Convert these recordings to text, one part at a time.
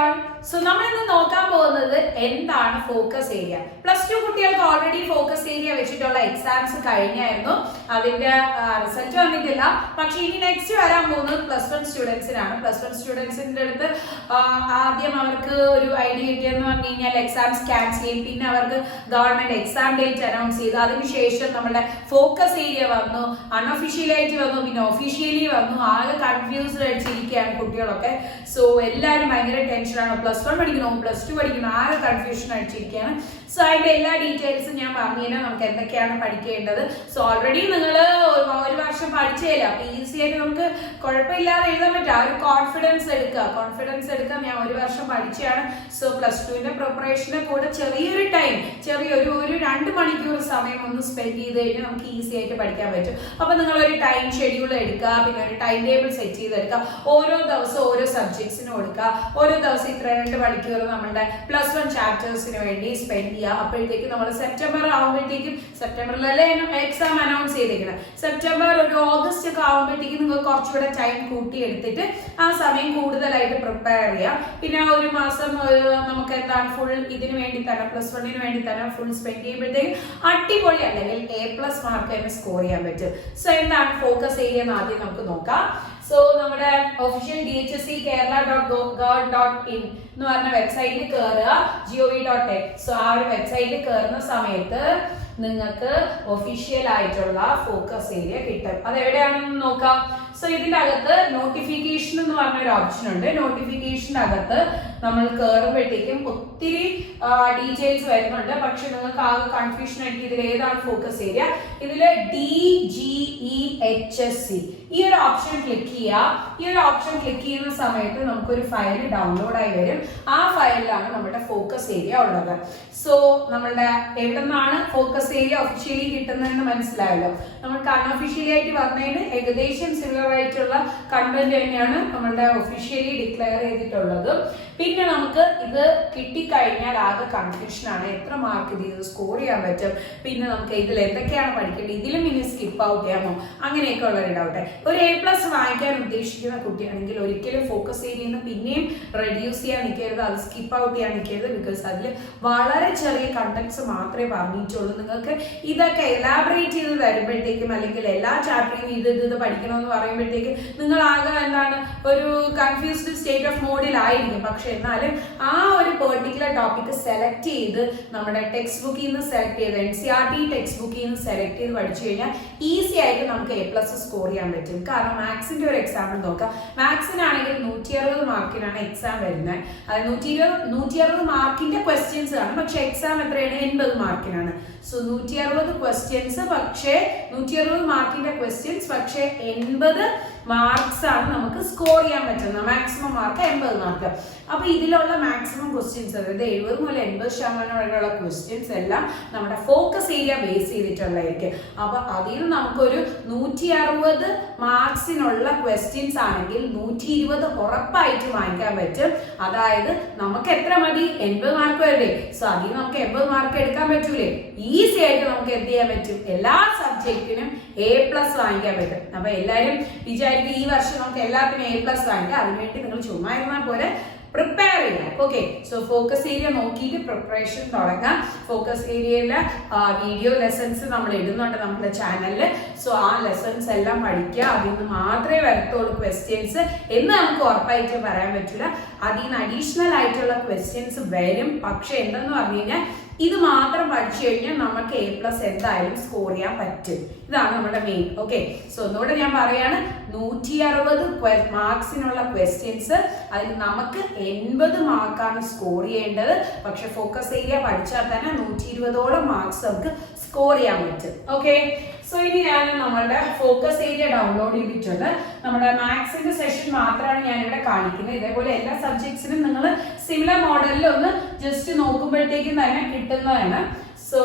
All. So നമ്മൾ ഇന്ന് നോക്കാൻ പോകുന്നത് എന്താണ് ഫോക്കസ് ഏരിയ. പ്ലസ് ടു കുട്ടികൾക്ക് ഓൾറെഡി ഫോക്കസ് ഏരിയ വെച്ചിട്ടുള്ള എക്സാംസ് കഴിഞ്ഞായിരുന്നു. അതിന്റെ റിസൾട്ട് വന്നിട്ടില്ല. പക്ഷെ ഇനി നെക്സ്റ്റ് വരാൻ പോകുന്നത് പ്ലസ് വൺ സ്റ്റുഡൻസിനാണ്. പ്ലസ് വൺ സ്റ്റുഡൻസിന്റെ അടുത്ത് ആദ്യം അവർക്ക് ഒരു ഐഡിയ കിട്ടിയെന്ന് പറഞ്ഞു കഴിഞ്ഞാൽ എക്സാംസ് ക്യാൻസൽ ചെയ്യും. പിന്നെ അവർക്ക് ഗവൺമെന്റ് എക്സാം ഡേറ്റ് അനൗൺസ് ചെയ്തു. അതിനുശേഷം നമ്മുടെ ഫോക്കസ് ഏരിയ വന്നു, അൺഒഫീഷ്യലായിട്ട് വന്നു, പിന്നെ ഒഫീഷ്യലി വന്നു. ആകെ കൺഫ്യൂസ്ഡ് അടിച്ചിരിക്കുകയാണ് കുട്ടികളൊക്കെ. സോ എല്ലാവരും ഭയങ്കര ടെൻഷനാണ്. പ്ലസ് വൺ പഠിക്കണോ പ്ലസ് ടു പഠിക്കണോ ആകെ കൺഫ്യൂഷൻ അടിച്ചിരിക്കുകയാണ്. സോ അതിന്റെ എല്ലാ ഡീറ്റെയിൽസും ഞാൻ പറഞ്ഞുതരാം, നമുക്ക് എന്തൊക്കെയാണ് പഠിക്കേണ്ടത്. സോ ഓൾറെഡി നിങ്ങൾ ഒരു വർഷം പഠിച്ചേല, അപ്പൊ ഈസി ആയിട്ട് നമുക്ക് കുഴപ്പമില്ലാതെ എഴുതാൻ പറ്റും. ആ ഒരു കോൺഫിഡൻസ് എടുക്കുക. ഞാൻ ഒരു വർഷം പഠിച്ചാണ്. സോ പ്ലസ് ടുവിന്റെ പ്രിപ്പറേഷന് കൂടെ ചെറിയൊരു ടൈം, ഒരു 2 മണിക്കൂർ സമയം ഒന്ന് സ്പെൻഡ് ചെയ്ത് കഴിഞ്ഞാൽ നമുക്ക് ഈസി ആയിട്ട് പഠിക്കാൻ പറ്റും. അപ്പൊ നിങ്ങൾ ഒരു ടൈം ഷെഡ്യൂൾ എടുക്കുക, പിന്നെ ഒരു ടൈം ടേബിൾ സെറ്റ് ചെയ്തെടുക്കുക. ഓരോ ദിവസം ഓരോ സബ്ജക്ട്സിനും കൊടുക്കുക. ഓരോ ദിവസം ഇത്ര 2 മണിക്കൂർ നമ്മുടെ പ്ലസ് വൺ ചാപ്റ്റേഴ്സിന് വേണ്ടി സ്പെൻഡ് ചെയ്യുക. അപ്പോഴത്തേക്ക് നമ്മൾ സെപ്റ്റംബർ ആവുമ്പോഴത്തേക്കും, സെപ്റ്റംബറിലല്ലേ എക്സാം അനൗൺസ് ചെയ്തേക്കുന്നത്, സെപ്റ്റംബർ ഒരു ഓഗസ്റ്റ് ഒക്കെ ആവുമ്പോഴത്തേക്കും നിങ്ങൾ കുറച്ചുകൂടെ ടൈം കൂട്ടി എടുത്തിട്ട് ആ സമയം കൂടുതലായിട്ട് പ്രിപ്പയർ ചെയ്യാം. പിന്നെ ഒരു മാസം നമുക്ക് എന്താണ് ഫുൾ ഇതിന് വേണ്ടി തന്നെ, പ്ലസ് വണ്ണിന് വേണ്ടി തന്നെ ഫുൾ സ്പെൻഡ് ചെയ്യുമ്പോഴത്തേക്ക് അടിപൊളി അല്ലെങ്കിൽ A+ മാർക്ക് തന്നെ സ്കോർ ചെയ്യാൻ പറ്റും. സോ എന്താണ് ഫോക്കസ് ഏരിയ എന്ന് ആദ്യം നമുക്ക് നോക്കാം. സോ നമ്മുടെ ഒഫീഷ്യൽ DHSC kerala.gov.in എന്ന് പറഞ്ഞ വെബ്സൈറ്റിൽ കയറുക, gov.in. സോ ആ ഒരു വെബ്സൈറ്റിൽ കയറുന്ന സമയത്ത് നിങ്ങൾക്ക് ഒഫീഷ്യൽ ആയിട്ടുള്ള ഫോക്കസ് ഏരിയ കിട്ടും. അത് എവിടെയാണെന്ന് നോക്കാം. സോ ഇതിന്റെ അകത്ത് നോട്ടിഫിക്കേഷൻ എന്ന് പറഞ്ഞ ഒരു ഓപ്ഷൻ ഉണ്ട്. നോട്ടിഫിക്കേഷന്റെ അകത്ത് നമ്മൾ കയറുമ്പോഴത്തേക്കും ഒത്തിരി ഡീറ്റെയിൽസ് വരുന്നുണ്ട്. പക്ഷെ നിങ്ങൾക്ക് ആകെ കൺഫ്യൂഷൻ ആയിട്ട് ഇതിൽ ഏതാണ് ഫോക്കസ് ഏരിയ. ഇതില് DGEHSC ഈ ഒരു ഓപ്ഷൻ ക്ലിക്ക് ചെയ്യുക. ഈ ഒരു ഓപ്ഷൻ ക്ലിക്ക് ചെയ്യുന്ന സമയത്ത് നമുക്കൊരു ഫയൽ ഡൗൺലോഡ് ആയി വരും. ആ ഫയലിലാണ് നമ്മുടെ ഫോക്കസ് ഏരിയ ഉള്ളത്. സോ നമ്മളുടെ എവിടെ നിന്നാണ് ഫോക്കസ് ഏരിയ ഒഫീഷ്യലി കിട്ടുന്നതെന്ന് മനസ്സിലായല്ലോ. നമുക്ക് അൺഒഫീഷ്യലി ആയിട്ട് വന്നതിന് ഏകദേശം സിമിലർ ആയിട്ടുള്ള കണ്ടന്റ് തന്നെയാണ് നമ്മളുടെ ഒഫീഷ്യലി ഡിക്ലെയർ ചെയ്തിട്ടുള്ളത്. പിന്നെ നമുക്ക് ഇത് കിട്ടിക്കഴിഞ്ഞാൽ ആകെ കൺഫ്യൂഷൻ ആണ്, എത്ര മാർക്ക് ഇത് സ്കോർ ചെയ്യാൻ പറ്റും, പിന്നെ നമുക്ക് ഇതിൽ എന്തൊക്കെയാണ് പഠിക്കേണ്ടത്, ഇതിലും ഇനി സ്കിപ്പ് ഔട്ട് ചെയ്യാമോ, അങ്ങനെയൊക്കെ ഉള്ളൊരു ഡൗട്ട്. ഒരു A+ വാങ്ങിക്കാൻ ഉദ്ദേശിക്കുന്ന കുട്ടിയാണെങ്കിൽ ഒരിക്കലും ഫോക്കസ് ഏരിയയിൽ പിന്നെയും റെഡ്യൂസ് ചെയ്യാൻ നിൽക്കരുത്, അത് സ്കിപ്പ് ഔട്ട് ചെയ്യാൻ നിൽക്കരുത്. ബിക്കോസ് അതിൽ വളരെ ചെറിയ കണ്ടന്റ്സ് മാത്രമേ പറഞ്ഞിട്ടുള്ളൂ. നിങ്ങൾക്ക് ഇതൊക്കെ എലാബറേറ്റ് ചെയ്ത് തരുമ്പോഴത്തേക്കും, അല്ലെങ്കിൽ എല്ലാ ചാപ്റ്ററിലും ഇത് പഠിക്കണമെന്ന് പറയുമ്പോഴത്തേക്കും നിങ്ങൾ ആകെ എന്താണ് ഒരു കൺഫ്യൂസ്ഡ് സ്റ്റേറ്റ് ഓഫ് മോഡിലായിരിക്കും. പക്ഷെ എന്നാലും ആ ഒരു പെർട്ടിക്കുലർ ടോപ്പിക് സെലക്ട് ചെയ്ത് നമ്മുടെ ടെക്സ്റ്റ് ബുക്കിൽ നിന്ന് സെലക്ട് ചെയ്ത് NCERT ടെക്സ്റ്റ് ബുക്കിൽ നിന്ന് സെലക്ട് ചെയ്ത് പഠിച്ചു കഴിഞ്ഞാൽ ഈസി ആയിട്ട് നമുക്ക് A+ സ്കോർ ചെയ്യാൻ പറ്റും. കാരണം മാത്സിന്റെ ഒരു എക്സാമ്പിൾ നോക്കാം. മാത്സിനാണെങ്കിൽ 160 മാർക്കിനാണ് എക്സാം വരുന്നത്. അത് 160 മാർക്കിന്റെ ക്വസ്റ്റ്യൻസ് ആണ്. പക്ഷെ എക്സാം എത്രയാണ്? 80 മാർക്കിനാണ്. സോ 160 ക്വസ്റ്റ്യൻസ്, പക്ഷേ 160 മാർക്കിന്റെ ക്വസ്റ്റ്യൻസ്, പക്ഷേ 80 മാർക്സ് ആണ് നമുക്ക് സ്കോർ ചെയ്യാൻ പറ്റുന്നത്. Maximum mark 80 mark. അപ്പൊ ഇതിലുള്ള മാക്സിമം ക്വസ്റ്റ്യൻസ്, അതായത് 70 മുതൽ 80% വരെയുള്ള ക്വസ്റ്റ്യൻസ് എല്ലാം നമ്മുടെ ഫോക്കസ് ഏരിയ ബേസ് ചെയ്തിട്ടുള്ളതായിരിക്കും. അപ്പൊ അതിൽ നമുക്കൊരു 160 മാർക്സിനുള്ള ക്വസ്റ്റ്യൻസ് ആണെങ്കിൽ 120 ഉറപ്പായിട്ട് വാങ്ങിക്കാൻ പറ്റും. അതായത് നമുക്ക് എത്ര മതി? 80 മാർക്ക് വരെ. സോ അതിൽ നമുക്ക് 80 മാർക്ക് എടുക്കാൻ പറ്റൂലേ? ഈസി ആയിട്ട് നമുക്ക് എന്ത് ചെയ്യാൻ പറ്റും? എല്ലാ സബ്ജക്റ്റിനും A+ വാങ്ങിക്കാൻ പറ്റും. അപ്പൊ എല്ലാവരും വിചാരിക്കും ഈ വർഷം നമുക്ക് എല്ലാത്തിനും A+ വാങ്ങിക്കാം. അതിനുവേണ്ടി നിങ്ങൾ ചുമ്മാ ഇരുന്നാൽ പോലെ പ്രിപ്പയർ ചെയ്യാം. ഓക്കെ, സോ ഫോക്കസ് ഏരിയ നോക്കിയിട്ട് പ്രിപ്പറേഷൻ തുടങ്ങാം. ഫോക്കസ് ഏരിയയിലെ വീഡിയോ ലെസൺസ് നമ്മൾ ഇടുന്നുണ്ട് നമ്മുടെ ചാനലിൽ. സോ ആ ലെസൺസ് എല്ലാം പഠിക്കുക. അതിൽ നിന്ന് മാത്രമേ വരത്തുള്ളൂ ക്വസ്റ്റ്യൻസ് എന്ന് നമുക്ക് ഉറപ്പായിട്ട് പറയാൻ പറ്റില്ല. അതിൽ നിന്ന് അഡീഷണൽ ആയിട്ടുള്ള ക്വസ്റ്റ്യൻസ് വരും. പക്ഷെ എന്തെന്ന് പറഞ്ഞു കഴിഞ്ഞാൽ ഇത് മാത്രം പഠിച്ചു കഴിഞ്ഞാൽ നമുക്ക് A+ എന്തായാലും സ്കോർ ചെയ്യാൻ പറ്റും. ഇതാണ് നമ്മുടെ മെയിൻ. ഓക്കെ, സോ ഒന്നുകൂടെ ഞാൻ പറയാണ്, 160 മാർക്സിനുള്ള ക്വസ്റ്റ്യൻസ്, അതിൽ നമുക്ക് 80 മാർക്കാണ് സ്കോർ ചെയ്യേണ്ടത്. പക്ഷെ ഫോക്കസ് ഏരിയ പഠിച്ചാൽ തന്നെ 120ഓളം മാർക്സ് നമുക്ക് സ്കോർ ചെയ്യാൻ പറ്റും. ഓക്കെ, സോ ഇനി ഞാൻ നമ്മളുടെ ഫോക്കസ് ഏരിയ ഡൗൺലോഡ് ചെയ്തിട്ടുണ്ട്. നമ്മുടെ മാത്സിന്റെ സെഷൻ മാത്രമാണ് ഞാൻ ഇവിടെ കാണിക്കുന്നത്. ഇതേപോലെ എല്ലാ സബ്ജക്ട്സിനും നിങ്ങൾ സിമിലർ മോഡലിൽ ഒന്ന് ജസ്റ്റ് നോക്കുമ്പോഴത്തേക്കും തന്നെ കിട്ടുന്നതാണ്. സോ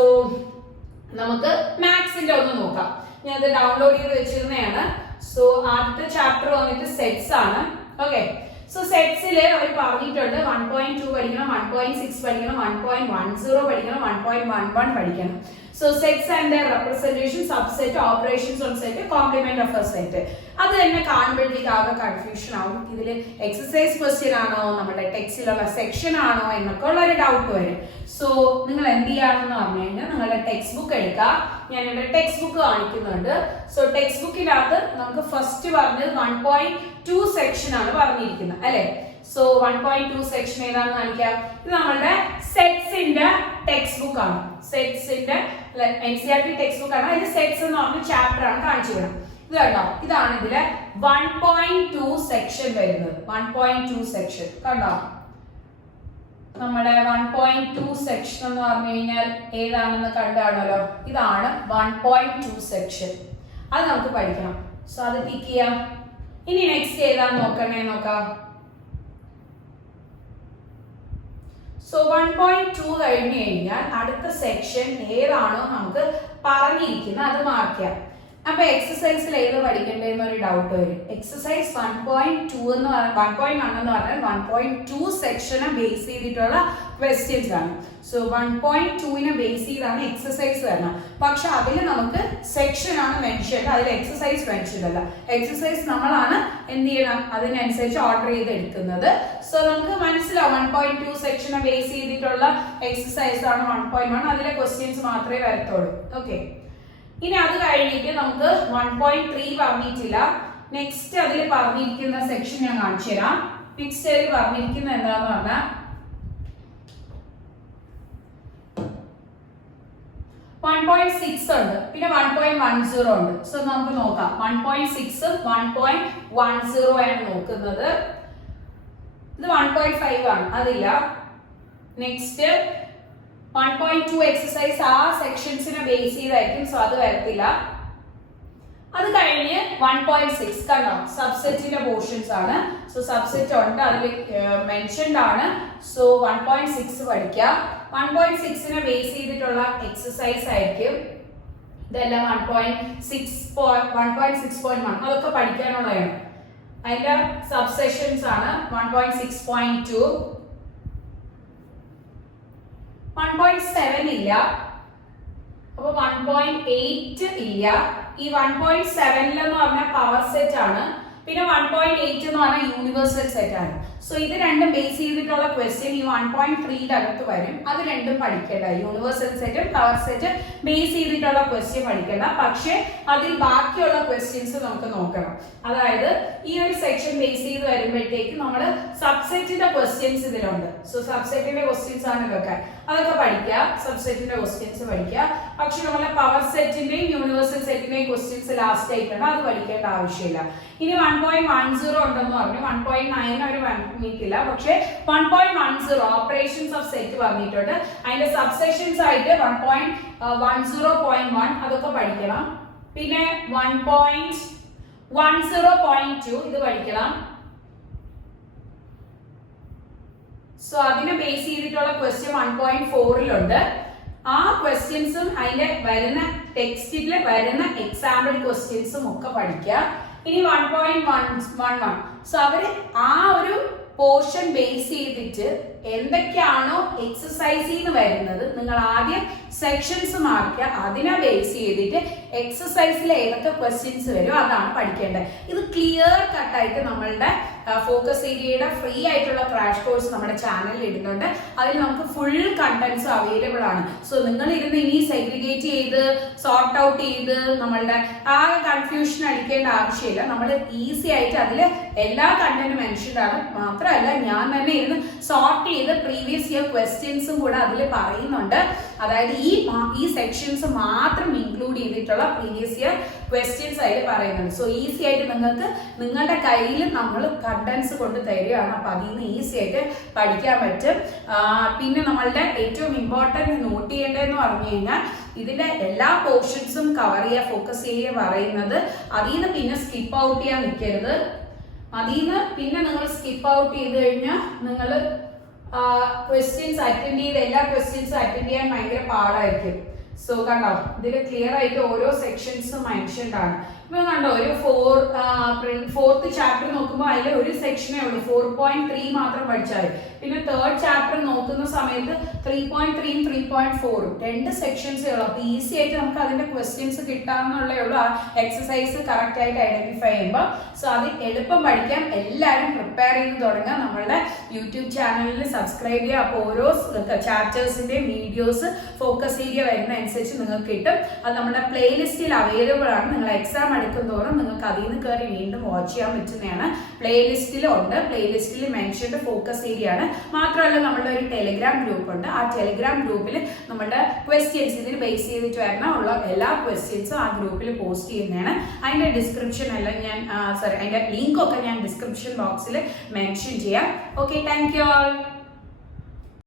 നമുക്ക് മാത്സിന്റെ ഒന്ന് നോക്കാം. ഞാൻ ഇത് ഡൗൺലോഡ് ചെയ്ത് വെച്ചിരുന്നതാണ്. സോ ആദ്യത്തെ ചാപ്റ്റർ വന്നിട്ട് സെറ്റ്സ് ആണ്. ഓക്കെ, സോ സെറ്റ്സിൽ അവർ പറഞ്ഞിട്ടുണ്ട് 1.2 പഠിക്കണം, 1.6 പഠിക്കണം, 1.10 പഠിക്കണം, 1.11 പഠിക്കണം. So sets and their representation, subset, operations on set, complement of a set. അത് തന്നെ കാണുമ്പോഴത്തേക്ക് ആകെ കൺഫ്യൂഷൻ ആവും. ഇതിൽ എക്സസൈസ് ക്വസ്റ്റ്യൻ ആണോ, നമ്മുടെ ടെക്സ്റ്റിലുള്ള സെക്ഷൻ ആണോ എന്നൊക്കെ ഉള്ള ഒരു ഡൗട്ട് വരും. സോ നിങ്ങൾ എന്ത് ചെയ്യാണെന്ന് പറഞ്ഞു കഴിഞ്ഞാൽ നിങ്ങളുടെ ടെക്സ്റ്റ് ബുക്ക് എടുക്കുക. ഞാൻ ഇവിടെ ടെക്സ്റ്റ് ബുക്ക് കാണിക്കുന്നുണ്ട്. സോ ടെക്സ്റ്റ് ബുക്കിനകത്ത് നമുക്ക് ഫസ്റ്റ് പറഞ്ഞത് 1.2 സെക്ഷൻ ആണ് പറഞ്ഞിരിക്കുന്നത് അല്ലെ. സോ 1.2 സെക്ഷൻ ഏതാണെന്ന് കാണിക്കാം. ഇത് നമ്മുടെ സെറ്റ്സിന്റെ ടെക്സ്റ്റ് ബുക്ക് ആണ്. സെറ്റ്സിന്റെ NCERT ടെക്സ്റ്റ് ബുക്ക് ആണ്. അതിൽ സെറ്റ്സ് എന്ന് പറഞ്ഞ ചാപ്റ്റർ ആണ് കാണിച്ചിരിക്കുന്നത്. ഇത് കണ്ടോ, ഇതാണ് ഇതിലെ 1.2 സെക്ഷൻ വരുന്നത്. 1.2 സെക്ഷൻ കണ്ടോ, നമ്മുടെ 1.2 സെക്ഷൻ എന്ന് പറഞ്ഞു കഴിഞ്ഞാൽ ഏതാണെന്ന് കണ്ടാണല്ലോ. ഇതാണ് 1.2 സെക്ഷൻ. അത് നമുക്ക് പഠിക്കണം. സോ അത് ടിക്ക് ചെയ്യാം. ഇനി നെക്സ്റ്റ് ഏതാന്ന് നോക്കാം. സോ 1.2 കഴിഞ്ഞു കഴിഞ്ഞാൽ അടുത്ത സെക്ഷൻ ഏതാണോ നമുക്ക് പറഞ്ഞിരിക്കുന്നത് അത് മാർക്ക് ചെയ്യാം. അപ്പൊ എക്സസൈസിൽ ഏത് പഠിക്കേണ്ടതെന്ന് ഒരു ഡൗട്ട് വരും. എക്സസൈസ് 1.2 എന്ന് 1.1 എന്ന് പറഞ്ഞാൽ 1.2 സെക്ഷനെ ബേസ് ചെയ്തിട്ടുള്ള ക്വസ്റ്റ്യൻസ് ആണ്. സോ 1.2നെ ബേസ് ചെയ്താണ് എക്സസൈസ് വരുന്നത്. പക്ഷെ അതിൽ നമുക്ക് സെക്ഷൻ ആണ് മെൻഷൻ, അതിൽ എക്സസൈസ് മെൻഷൻ അല്ല. എക്സസൈസ് നമ്മളാണ് എന്ത് ചെയ്യണം, അതിനനുസരിച്ച് ഓർഡർ ചെയ്ത് എടുക്കുന്നത്. സോ നമുക്ക് മനസ്സിലാവും 1.2 സെക്ഷനെ ബേസ് ചെയ്തിട്ടുള്ള എക്സസൈസ് ആണ് 1.1. അതിലെ ക്വസ്റ്റ്യൻസ് മാത്രമേ വരത്തുള്ളൂ. ഓക്കെ, ഇനി അത് കഴിഞ്ഞിട്ട് നമുക്ക് 1.3 പറഞ്ഞിട്ടില്ല. നെക്സ്റ്റ് അതിൽ പറഞ്ഞിരിക്കുന്ന സെക്ഷൻ ഞാൻ കാണിച്ചു തരാം. നെക്സ്റ്റ് അതിൽ പറഞ്ഞിരിക്കുന്ന എന്താന്ന് പറഞ്ഞാൽ 1.6 ഉണ്ട്, പിന്നെ 1.10 ഉണ്ട്. സോ നമുക്ക് നോക്കാം. 1.6 1.10 ആണ് നോക്കുന്നത്. ഇത് 1.5 ആണ്, അതില്ല. നെക്സ്റ്റ് 1.2 എക്സസൈസ് ആ സെക്ഷൻസിനെ ബേസ് ചെയ്തായിരിക്കും. സോ അത് വരത്തില്ല. അത് കഴിഞ്ഞ് 1.6 കണ്ടോ, സബ്സെറ്റിന്റെ പോർഷൻസ് ആണ്. സോ സബ്സെറ്റ് ഉണ്ട്, അതിൽ മെൻഷൻഡ് ആണ്. സോ 1.6 പഠിക്കാം. 1.6നെ ബേസ് ചെയ്തിട്ടുള്ള എക്സസൈസ് ആയിരിക്കും ഇതെല്ലാം. 1.6.1 അതൊക്കെ പഠിക്കാനുള്ളതാണ്. അതിന്റെ സബ്സെഷൻസ് ആണ് 1.6.2, 1.7 ഇല്ല, അപ്പൊ 1.8 ഇല്ല. ഈ 1.7 എന്ന് പറഞ്ഞാൽ പവർ സെറ്റ് ആണ്. പിന്നെ 1.8 എന്ന് പറഞ്ഞാൽ യൂണിവേഴ്സൽ സെറ്റ് ആണ്. സോ ഇത് രണ്ടും ബേസ് ചെയ്തിട്ടുള്ള ക്വസ്റ്റ്യൻ ഈ 1.3യുടെ അകത്ത് വരും. അത് രണ്ടും പഠിക്കേണ്ട. യൂണിവേഴ്സൽ സെറ്റും പവർ സെറ്റ് ബേസ് ചെയ്തിട്ടുള്ള ക്വസ്റ്റ്യൻ പഠിക്കേണ്ട. പക്ഷെ അതിൽ ബാക്കിയുള്ള ക്വസ്റ്റ്യൻസ് നമുക്ക് നോക്കണം. അതായത് ഈ ഒരു സെക്ഷൻ ബേസ് ചെയ്ത് വരുമ്പോഴത്തേക്ക് നമ്മൾ സബ്സെറ്റിന്റെ ക്വസ്റ്റ്യൻസ് ഇതിലുണ്ട്. സോ സബ്സെറ്റിന്റെ ക്വസ്റ്റ്യൻസ് ആണ് ഇതൊക്കെ. അതൊക്കെ പഠിക്കുക, സബ്സെറ്റിന്റെ ക്വസ്റ്റ്യൻസ് പഠിക്കുക. പക്ഷെ നമ്മളെ പവർ സെറ്റിന്റെയും യൂണിവേഴ്സൽ സെറ്റിന്റെയും ക്വസ്റ്റ്യൻസ് ലാസ്റ്റ് ആയിട്ടുണ്ട്, അത് പഠിക്കേണ്ട ആവശ്യമില്ല. ഇനി 1.10 uണ്ടെന്ന് പറഞ്ഞു. 1.9 അവർ പറഞ്ഞിട്ടില്ല, പക്ഷെ 1.10 ഓപ്പറേഷൻസ് ഓഫ് സെറ്റ് പറഞ്ഞിട്ടുണ്ട്. അതിന്റെ സബ്സെഷൻസ് ആയിട്ട് 1.10.1 അതൊക്കെ പഠിക്കണം. പിന്നെ 1.10.2 ഇത് പഠിക്കണം. സോ അതിനെ ബേസ് ചെയ്തിട്ടുള്ള ക്വസ്റ്റ്യൻ 1.4ലുണ്ട്. ആ ക്വസ്റ്റ്യൻസും അതിന്റെ വരുന്ന ടെക്സ്റ്റിൽ വരുന്ന എക്സാമ്പിൾ ക്വസ്റ്റ്യൻസും ഒക്കെ പഠിക്കുക. ഇനി 1.11 സോ അവര് ആ ഒരു പോർഷൻ ബേസ് ചെയ്തിട്ട് എന്തൊക്കെയാണോ എക്സസൈസിൽ നിന്ന് വരുന്നത് നിങ്ങൾ ആദ്യം സെക്ഷൻസ് മാർക്കുക. അതിനെ ബേസ് ചെയ്തിട്ട് എക്സസൈസിൽ ഏതൊക്കെ ക്വസ്റ്റ്യൻസ് വരും അതാണ് പഠിക്കേണ്ടത്. ഇത് ക്ലിയർ കട്ടായിട്ട് നമ്മളുടെ ഫോക്കസ് ഏരിയയുടെ ഫ്രീ ആയിട്ടുള്ള ക്രാഷ് കോഴ്സ് നമ്മുടെ ചാനലിൽ ഇടുന്നുണ്ട്. അതിൽ നമുക്ക് ഫുൾ കണ്ടന്റ്സ് അവൈലബിൾ ആണ്. സോ നിങ്ങൾ ഇരുന്ന് ഇനി സെഗ്രിഗേറ്റ് ചെയ്ത് സോർട്ട് ഔട്ട് ചെയ്ത് നമ്മളുടെ ആ കൺഫ്യൂഷൻ അടിക്കേണ്ട ആവശ്യമില്ല. നമ്മൾ ഈസി ആയിട്ട് അതിൽ എല്ലാ കണ്ടന്റും മെൻഷൻഡ് ആണ്. മാത്രമല്ല ഞാൻ തന്നെ ഇരുന്ന് സോർട്ട് ചെയ്ത് പ്രീവിയസ് ഇയർ ക്വസ്റ്റ്യൻസും കൂടെ അതിൽ പറയുന്നുണ്ട്. അതായത് ഈ സെക്ഷൻസ് മാത്രം ഇൻക്ലൂഡ് ചെയ്തിട്ടുള്ള പ്രീവിയസ് ഇയർ ക്വസ്റ്റ്യൻസ് അതിൽ പറയുന്നുണ്ട്. സോ ഈസി ആയിട്ട് നിങ്ങൾക്ക് നിങ്ങളുടെ കയ്യിൽ നമ്മൾ കണ്ടന്റ്സ് കൊണ്ട് തരികയാണ്. അപ്പൊ അതിൽ നിന്ന് ഈസി ആയിട്ട് പഠിക്കാൻ പറ്റും. പിന്നെ നമ്മളുടെ ഏറ്റവും ഇമ്പോർട്ടൻറ്റ് നോട്ട് ചെയ്യേണ്ടതെന്ന് പറഞ്ഞു കഴിഞ്ഞാൽ ഇതിന്റെ എല്ലാ പോർഷൻസും കവർ ചെയ്യുക, ഫോക്കസ് ചെയ്യുക പറയുന്നത്. അതിൽ നിന്ന് പിന്നെ സ്കിപ്പ് ഔട്ട് ചെയ്യാൻ നിൽക്കരുത്. അതിൽ നിന്ന് പിന്നെ നിങ്ങൾ സ്കിപ്പ് ഔട്ട് ചെയ്ത് കഴിഞ്ഞാൽ നിങ്ങൾ ക്വസ്റ്റ്യൻസ് അറ്റൻഡ് ചെയ്ത് എല്ലാ ക്വസ്റ്റ്യൻസും അറ്റൻഡ് ചെയ്യാൻ ഭയങ്കര പാടായിരിക്കും. സോ കണ്ടോ, ഇതിൽ ക്ലിയർ ആയിട്ട് ഓരോ സെക്ഷൻസും മെൻഷൻഡ് ആണ്. ഇപ്പൊ കണ്ടോ, ഒരു ഫോർത്ത് ചാപ്റ്റർ നോക്കുമ്പോൾ അതിൽ ഒരു സെക്ഷനേ ഉള്ളൂ, 4.3 മാത്രം പഠിച്ചാൽ. പിന്നെ തേർഡ് ചാപ്റ്റർ നോക്കുന്ന സമയത്ത് 3.3 3.4 രണ്ട് സെക്ഷൻസേ ഉള്ളൂ. അപ്പൊ ഈസി ആയിട്ട് നമുക്ക് അതിന്റെ ക്വസ്റ്റ്യൻസ് കിട്ടാവുന്നേ ഉള്ളൂ, ആ എക്സസൈസ് കറക്റ്റ് ആയിട്ട് ഐഡന്റിഫൈ ചെയ്യുമ്പോൾ. സോ അത് എളുപ്പം പഠിക്കാം. എല്ലാവരും പ്രിപ്പയർ ചെയ്ത് തുടങ്ങാം. നമ്മളുടെ യൂട്യൂബ് ചാനലിൽ സബ്സ്ക്രൈബ് ചെയ്യുക. അപ്പോൾ ഓരോ ചാപ്റ്റേഴ്സിന്റെ വീഡിയോസ് ഫോക്കസ് ഏരിയ വരുന്ന അനുസരിച്ച് നിങ്ങൾക്ക് കിട്ടും. അത് നമ്മുടെ പ്ലേലിസ്റ്റിൽ അവൈലബിൾ ആണ്. നിങ്ങൾ എക്സാം എടുക്കും തോറും നിങ്ങൾക്ക് അതിൽ നിന്ന് കയറി വീണ്ടും വാച്ച് ചെയ്യാൻ പറ്റുന്നതാണ്. പ്ലേലിസ്റ്റിലുണ്ട്. പ്ലേലിസ്റ്റിൽ മെൻഷൻഡ് ഫോക്കസ് ഏരിയ ആണ്. മാത്രമല്ല നമ്മുടെ ഒരു ടെലിഗ്രാം ഗ്രൂപ്പ് ഉണ്ട്. ആ ടെലിഗ്രാം ഗ്രൂപ്പിൽ നമ്മുടെ ക്വസ്റ്റ്യൻസ് ഇതിൽ ബേസ് ചെയ്തിട്ട് വരണം ഉള്ള എല്ലാ ക്വസ്റ്റ്യൻസും ആ ഗ്രൂപ്പിൽ പോസ്റ്റ് ചെയ്യുന്നതാണ്. അതിന്റെ ഡിസ്ക്രിപ്ഷൻ എല്ലാം ഞാൻ അതിന്റെ ലിങ്ക് ഒക്കെ ഞാൻ ഡിസ്ക്രിപ്ഷൻ ബോക്സിൽ മെൻഷൻ ചെയ്യാം. Okay, thank you all.